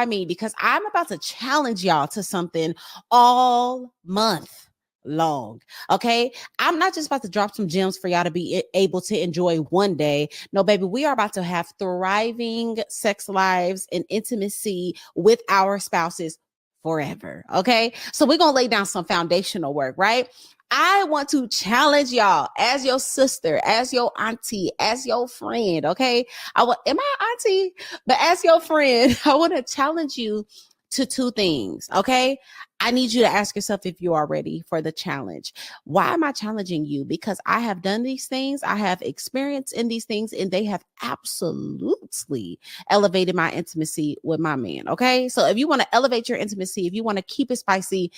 mean? Because I'm about to challenge y'all to something all month long. Okay. I'm not just about to drop some gems for y'all to be able to enjoy one day. No, baby, we are about to have thriving sex lives and intimacy with our spouses forever. Okay. So we're going to lay down some foundational work, right? I want to challenge y'all as your sister, as your auntie, as your friend. Okay. Am I auntie? But as your friend, I want to challenge you to two things. Okay. I need you to ask yourself if you are ready for the challenge. Why am I challenging you? Because I have done these things. I have experience in these things, and they have absolutely elevated my intimacy with my man. Okay. So if you want to elevate your intimacy, if you want to keep it spicy,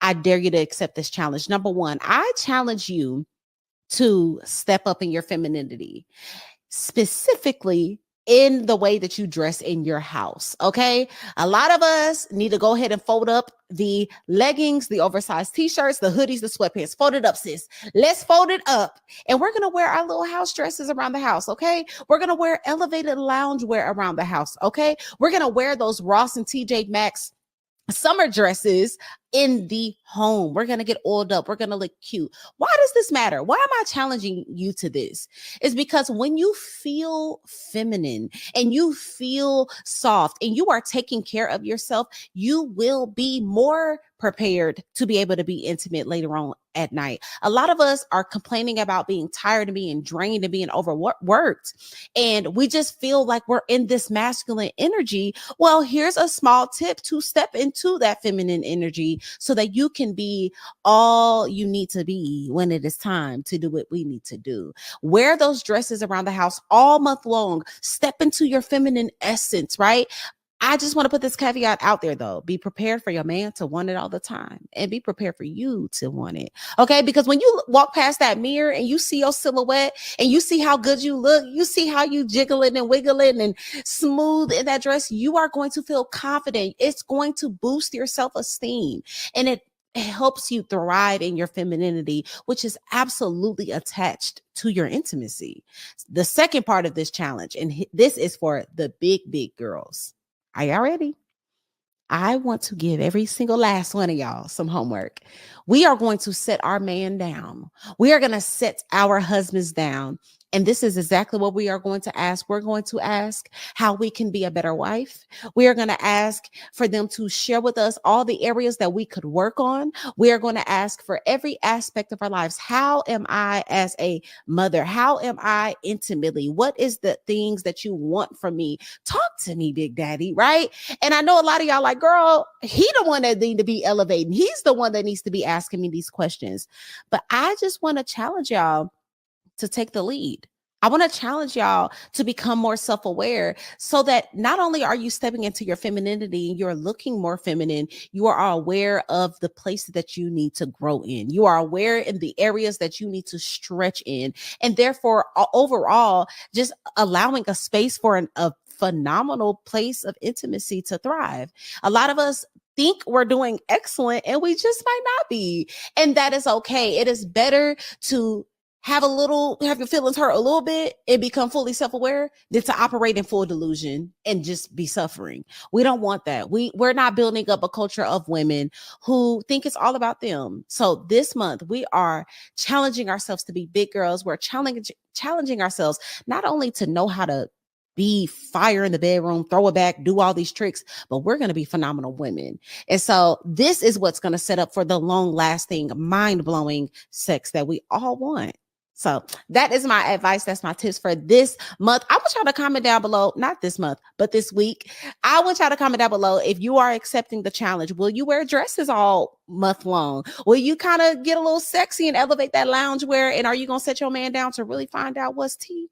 I dare you to accept this challenge. Number one, I challenge you to step up in your femininity, specifically in the way that you dress in your house. Okay. A lot of us need to go ahead and fold up the leggings, the oversized t-shirts, the hoodies, the sweatpants. Fold it up, sis. Let's fold it up. And we're going to wear our little house dresses around the house. Okay. We're going to wear elevated loungewear around the house. Okay. We're going to wear those Ross and TJ Maxx summer dresses in the home. We're going to get oiled up. We're going to look cute. Why does this matter? Why am I challenging you to this? It's because when you feel feminine and you feel soft and you are taking care of yourself, you will be more prepared to be able to be intimate later on at night. A lot of us are complaining about being tired and being drained and being overworked. And we just feel like we're in this masculine energy. Well, here's a small tip to step into that feminine energy so that you can be all you need to be when it is time to do what we need to do. Wear those dresses around the house all month long. Step into your feminine essence, right? I just want to put this caveat out there though. Be prepared for your man to want it all the time and be prepared for you to want it. Okay. Because when you walk past that mirror and you see your silhouette and you see how good you look, you see how you jiggling and wiggling and smooth in that dress, you are going to feel confident. It's going to boost your self-esteem, and it helps you thrive in your femininity, which is absolutely attached to your intimacy. The second part of this challenge, and this is for the big girls. Are y'all ready? I want to give every single last one of y'all some homework. We are going to set our man down. We are going to set our husbands down. And this is exactly what we are going to ask. We're going to ask how we can be a better wife. We are going to ask for them to share with us all the areas that we could work on. We are going to ask for every aspect of our lives. How am I as a mother? How am I intimately? What is the things that you want from me? Talk to me, Big Daddy, right? And I know a lot of y'all like, girl, he the one that need to be elevating. He's the one that needs to be asking me these questions. But I just want to challenge y'all to take the lead. I want to challenge y'all to become more self-aware so that not only are you stepping into your femininity and you're looking more feminine, you are aware of the places that you need to grow in. You are aware in the areas that you need to stretch in. And therefore, overall, just allowing a space for a phenomenal place of intimacy to thrive. A lot of us think we're doing excellent and we just might not be. And that is okay. It is better to have your feelings hurt a little bit and become fully self-aware than to operate in full delusion and just be suffering. We don't want that. We're not building up a culture of women who think it's all about them. So this month we are challenging ourselves to be big girls. We're challenging ourselves not only to know how to be fire in the bedroom, throw it back, do all these tricks, but we're going to be phenomenal women. And so this is what's going to set up for the long lasting, mind-blowing sex that we all want. So that is my advice. That's my tips for this month. I want y'all to comment down below, not this month, but this week. I want y'all to comment down below if you are accepting the challenge. Will you wear dresses all month long? Will you kind of get a little sexy and elevate that loungewear? And are you going to set your man down to really find out what's tea?